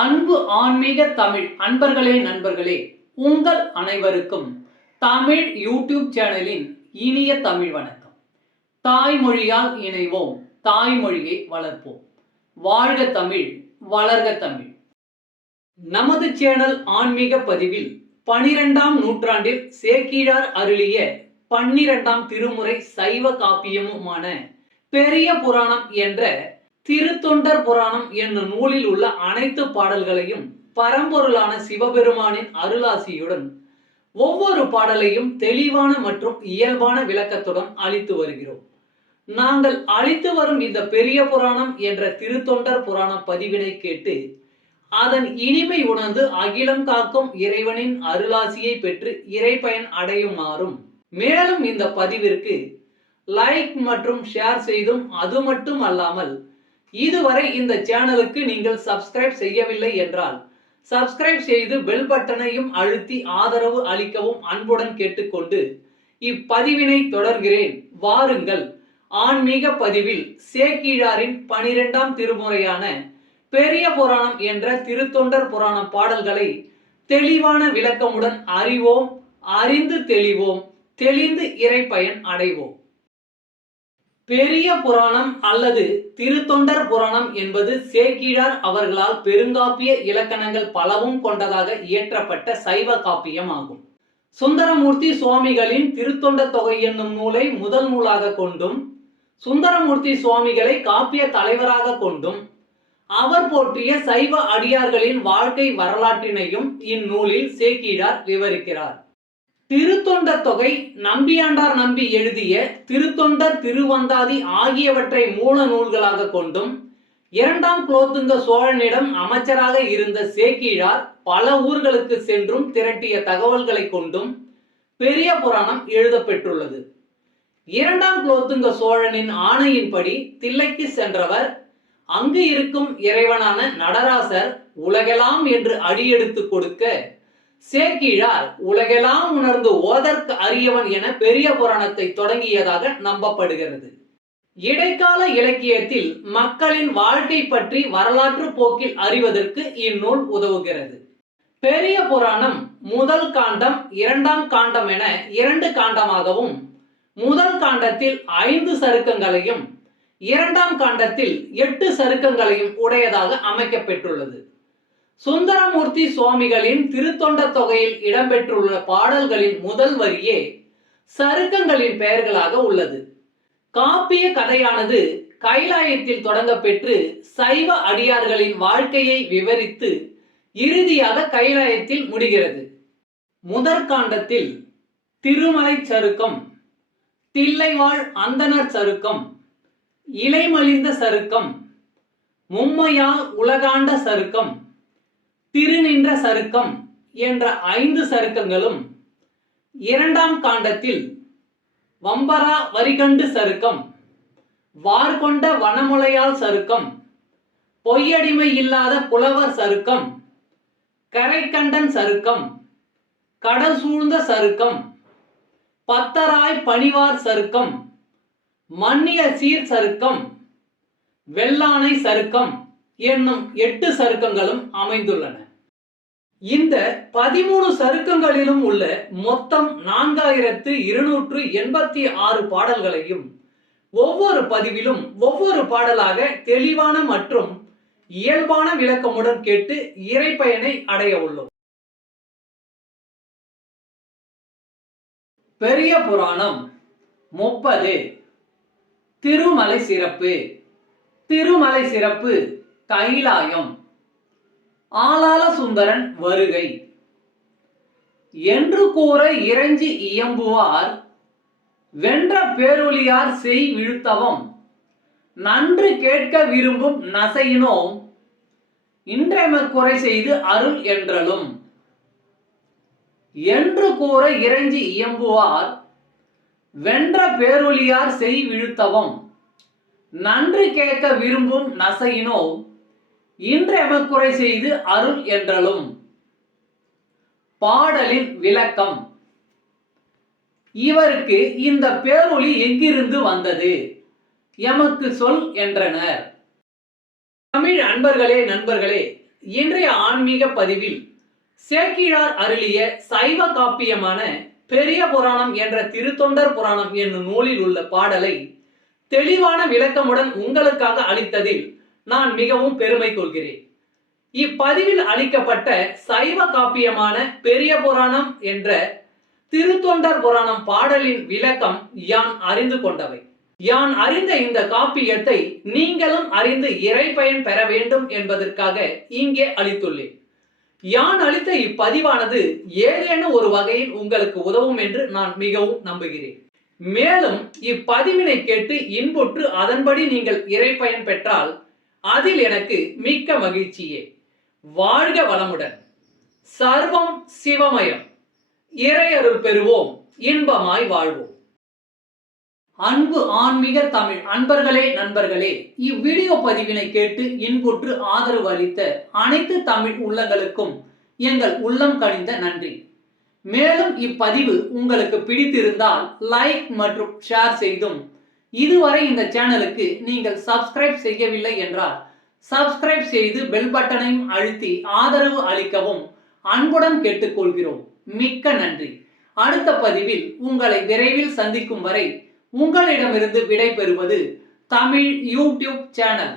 அன்பு ஆன்மீக தமிழ் அன்பர்களே நண்பர்களே, உங்கள் அனைவருக்கும் தமிழ் யூடியூப் சேனலின் இனிய தமிழ் வணக்கம். தாய்மொழியால் இணைவோம், தாய்மொழியை வளர்ப்போம். வாழ்க தமிழ், வளர்க தமிழ். நமது சேனல் ஆன்மீக பதிவில் 12ஆம் நூற்றாண்டில் சேக்கிழார் அருளிய 12ஆம் திருமுறை சைவ காப்பியமுமான பெரிய புராணம் என்ற திருத்தொண்டர் புராணம் என்னும் நூலில் உள்ள அனைத்து பாடல்களையும் பரம்பொருளான சிவபெருமானின் அருளாசியுடன் ஒவ்வொரு பாடலையும் தெளிவான மற்றும் இயல்பான விளக்கத்துடன் அளித்து வருகிறோம். நாங்கள் அளித்து வரும் இந்த பெரிய புராணம் என்ற திருத்தொண்டர் புராண பதிவினை கேட்டு அதன் இனிமை உணர்ந்து அகிலம் காக்கும் இறைவனின் அருளாசியை பெற்று இறைப்பயன் அடையுமாறும், மேலும் இந்த பதிவிற்கு லைக் மற்றும் ஷேர் செய்தும், அது மட்டும் அல்லாமல் இதுவரை இந்த சேனலுக்கு நீங்கள் சப்ஸ்கிரைப் செய்யவில்லை என்றால் சப்ஸ்கிரைப் செய்து பெல் பட்டனையும் அழுத்தி ஆதரவு அளிக்கவும் அன்புடன் கேட்டுக்கொண்டு இப்பதிவினை தொடர்கிறேன். வாருங்கள், ஆன்மீக பதிவில் சேக்கிழாரின் 12ஆம் திருமுறையான பெரிய புராணம் என்ற திருத்தொண்டர் புராண பாடல்களை தெளிவான விளக்கமுடன் அறிவோம், அறிந்து தெளிவோம், தெளிந்து இறைப்பயன் அடைவோம். பெரிய புராணம் அல்லது திருத்தொண்டர் புராணம் என்பது சேக்கிழார் அவர்களால் பெருங்காப்பிய இலக்கணங்கள் பலவும் கொண்டதாக இயற்றப்பட்ட சைவ காப்பியம் ஆகும். சுந்தரமூர்த்தி சுவாமிகளின் திருத்தொண்ட தொகை என்னும் நூலை முதல் நூலாக கொண்டும், சுந்தரமூர்த்தி சுவாமிகளை காப்பிய தலைவராக கொண்டும், அவர் போற்றிய சைவ அடியார்களின் வாழ்க்கை வரலாற்றினையும் இந்நூலில் சேக்கிழார் விவரிக்கிறார். திருத்தொண்ட தொகை நம்பியாண்டார் நம்பி எழுதிய திருத்தொண்டர் திருவந்தாதி ஆகியவற்றை மூல நூல்களாக கொண்டும், 2ஆம் குலோத்துங்க சோழனிடம் அமைச்சராக இருந்த சேக்கிழார் பல ஊர்களுக்கு சென்றும் திரட்டிய தகவல்களை கொண்டும் பெரிய புராணம் எழுதப்பெற்றுள்ளது. 2ஆம் குலோத்துங்க சோழனின் ஆணையின்படி தில்லைக்கு சென்றவர் அங்கு இருக்கும் இறைவனான நடராசர் உலகெல்லாம் என்று அடியெடுத்து கொடுக்க, சேக்கிழார் உலகெல்லாம் உணர்ந்து ஓதற்கு அரியவன் என பெரிய புராணத்தை தொடங்கியதாக நம்பப்படுகிறது. இடைக்கால இலக்கியத்தில் மக்களின் வாழ்க்கை பற்றி வரலாற்று போக்கில் அறிவதற்கு இந்நூல் உதவுகிறது. பெரிய புராணம் முதல் காண்டம், 2ஆம் காண்டம் என 2 காண்டமாகவும், முதல் காண்டத்தில் 5 சருக்கங்களையும் 2ஆம் காண்டத்தில் 8 சருக்கங்களையும் உடையதாக அமைக்கப்பெற்றுள்ளது. சுந்தரமூர்த்தி சுவாமிகளின் திருத்தொண்ட தொகையில் இடம்பெற்றுள்ள பாடல்களின் முதல் வரியே சருக்கங்களின் பெயர்களாக உள்ளது. காப்பிய கதையானது கைலாயத்தில் தொடங்க பெற்று சைவ அடியார்களின் வாழ்க்கையை விவரித்து இறுதியாக கைலாயத்தில் முடிகிறது. முதற்காண்டத்தில் திருமலை சருக்கம், தில்லைவாழ் அந்தணர் சருக்கம், இலைமலிந்த சருக்கம், மும்மையால் உலகாண்ட சருக்கம், திருநின்ற சருக்கம் என்ற 5 சருக்கங்களும், 2ஆம் காண்டத்தில் வம்பரா வரிகண்டு சருக்கம், வார்கொண்ட வனமுலையால் சருக்கம், பொய்யடிமை இல்லாத புலவர் சருக்கம், கரைக்கண்டன் சருக்கம், கடல் சூழ்ந்த சருக்கம், பத்தராய் பணிவார் சருக்கம், மன்னிய சீர் சருக்கம், வெள்ளானை சருக்கம் என்னும் 8 சருக்கங்களும் அமைந்துள்ளன. இந்த 13 சருக்கங்களிலும் உள்ள மொத்தம் 4286 பாடல்களையும் ஒவ்வொரு பதிவிலும் ஒவ்வொரு பாடலாக தெளிவான மற்றும் இயல்பான விளக்கமுடன் கேட்டு இறைப்பயனை அடைய உள்ளோம். பெரிய புராணம் 30. திருமலை சிறப்பு. திருமலை சிறப்பு கைலாயம். ஆளாள சுந்தரன் வருகை என்று கூற இறைஞ்சி இயம்புவார், வென்ற பேரொளியார் செய் விழுத்தவம் நன்று கேட்க விரும்பும் நசையினோம் இன்றெமக்குறை செய்து அருள் என்றலும். என்று கூற இறைஞ்சி இயம்புவார், வென்ற பேரொளியார் செய் விழுத்தவம் நன்று கேட்க விரும்பும் நசையினோம் இன்றெமக்குறை செய்து அருள் என்றலும். பாடலின் விளக்கம். இவருக்கு இந்த பேரொளி எங்கிருந்து வந்தது, எமக்கு சொல் என்றனர். தமிழ் அன்பர்களே நண்பர்களே, இன்றைய ஆன்மீக பதிவில் சேக்கிழார் அருளிய சைவ காப்பியமான பெரிய புராணம் என்ற திருத்தொண்டர் புராணம் என்னும் நூலில் உள்ள பாடலை தெளிவான விளக்கமுடன் உங்களுக்காக அளித்ததில் நான் மிகவும் பெருமை கொள்கிறேன். இப்பதிவில் அளிக்கப்பட்ட சைவ காப்பியமான பெரிய புராணம் என்ற திருத்தொண்டர் புராணம் பாடலின் விளக்கம் யான் அறிந்து கொண்டவை. யான் அறிந்த இந்த காப்பியத்தை நீங்களும் அறிந்து இறைப்பயன் பெற வேண்டும் என்பதற்காக இங்கே அளித்துள்ளேன். யான் அளித்த இப்பதிவானது ஏதேனும் ஒரு வகையில் உங்களுக்கு உதவும் என்று நான் மிகவும் நம்புகிறேன். மேலும் இப்பதிவினை கேட்டு இன்புற்று அதன்படி நீங்கள் இறைப்பயன் பெற்றால் அதில் எனக்கு மிக்க மகிழ்ச்சியே. வாழ்க வளமுடன். சர்வம் சிவமயம். இறையருள் பெறுவோம், இன்பமாய் வாழ்வோம். அன்பு ஆன்மீக தமிழ் அன்பர்களே, நண்பர்களே, இவ்வீடியோ பதிவினை கேட்டு இன்புற்று ஆதரவு அளித்த அனைத்து தமிழ் உள்ளங்களுக்கும் எங்கள் உள்ளம் கனிந்த நன்றி. மேலும் இப்பதிவு உங்களுக்கு பிடித்திருந்தால் லைக் மற்றும் ஷேர் செய்தும், இதுவரை இந்த சேனலுக்கு நீங்கள் சப்ஸ்கிரைப் செய்யவில்லை என்றால் சப்ஸ்கிரைப் செய்து பெல் பட்டனையும் அழுத்தி ஆதரவு அளிக்கவும் அன்புடன் கேட்டுக்கொள்கிறோம். மிக்க நன்றி. அடுத்த பதிவில் உங்களை விரைவில் சந்திக்கும் வரை உங்களிடமிருந்து விடை பெறுவது தமிழ் யூடியூப் சேனல்.